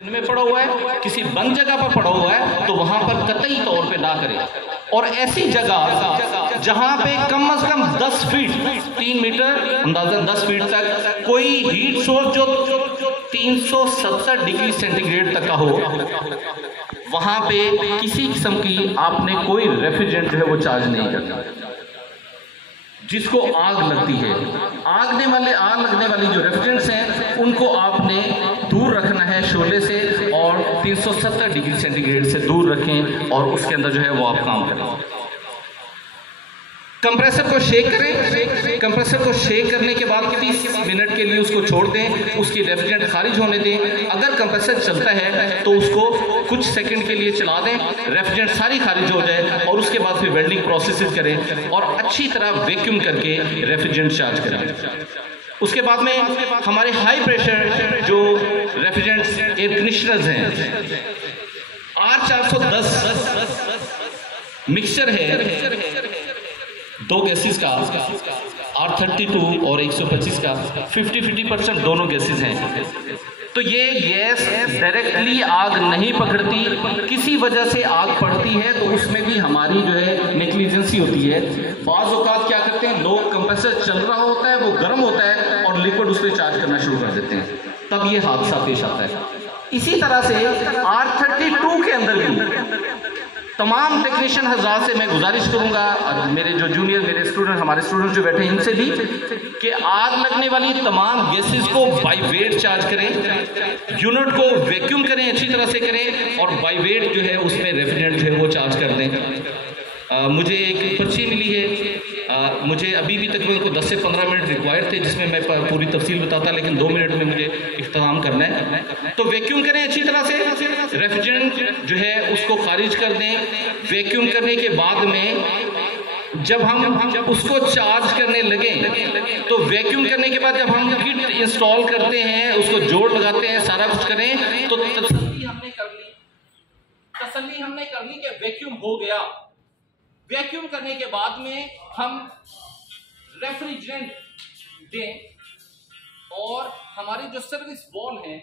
में पड़ा हुआ है, किसी बंद जगह पर पड़ा हुआ है, तो वहां पर कतई तौर पे ना करें। और ऐसी जगह जहां पे कम से कम 10 फीट 3 मीटर अंदाजा 10 फीट तक कोई हीट सोर्स जो 370 डिग्री सेंटीग्रेड तक का हो, वहां पे किसी किस्म की आपने कोई रेफ्रिजरेंट जो है वो चार्ज नहीं करना। जिसको आग लगती है, आग लगने वाली जो रेफ्रिजरेंट्स हैं उनको आपने दूर रखना है शोले से, और 370 डिग्री सेंटीग्रेड से दूर रखें और उसके अंदर जो है वो आप काम करें। कंप्रेसर को शेक करें, कंप्रेसर को शेक करने के बाद 30 मिनट के लिए उसको छोड़ दें, उसकी रेफ्रिजरेंट खारिज होने दें। अगर कंप्रेसर चलता है तो उसको कुछ सेकंड के लिए चला दें, रेफ्रिजरेंट सारी खारिज हो जाए, और उसके बाद फिर वेल्डिंग प्रोसेस करें और अच्छी तरह वैक्यूम करके रेफ्रिजरेंट चार्ज करें। उसके बाद में हमारे हाई प्रेशर जो रेफ्रिजरेंट एयर कंडीशनर्स हैं, R410 मिक्सचर है 2 गैसेस का, R32 और 125 का 50-50% दोनों गैसेस हैं। तो ये गैस डायरेक्टली आग नहीं पकड़ती, किसी वजह से आग पड़ती है तो उसमें भी हमारी जो है नेग्लिजेंसी होती है। बाज़ औक़ात क्या करते हैं लोग, कंप्रेसर चल रहा होता है, वो गर्म होता है और लिक्विड उस पर चार्ज करना शुरू कर देते हैं, तब ये हादसा पेश आता है। इसी तरह से R32 के अंदर भी तमाम टेक्नीशियन हज़रात से मैं गुजारिश करूंगा, और मेरे जो जूनियर मेरे स्टूडेंट हमारे स्टूडेंट जो बैठे हैं इनसे भी, कि आग लगने वाली तमाम गैसेस को बाई वेट चार्ज करें, यूनिट को वैक्यूम करें, अच्छी तरह से करें, और बाई वेट जो है उसमें रेफ्रिजरेंट जो है वो चार्ज कर दें। मुझे एक पर्ची मिली है, मुझे अभी भी तकरीबन को 10 से 15 मिनट रिक्वायर्ड थे जिसमें मैं पूरी तफसील बताता, लेकिन 2 मिनट में मुझे इख्तिताम करना है। तो वैक्यूम करें अच्छी तरह से, रेफ्रिजरेंट जो है उसको खारिज कर दें। वैक्यूम करने के बाद में जब हम उसको चार्ज करने लगे, तो वैक्यूम करने के बाद जब हम किट इंस्टॉल करते हैं, उसको जोड़ लगाते हैं, सारा कुछ करें, तो तसल्ली हमने कर ली कि वैक्यूम हो गया। वैक्यूम करने के बाद में हम रेफ्रिजरेंट दें, और हमारी जो सर्विस वॉल है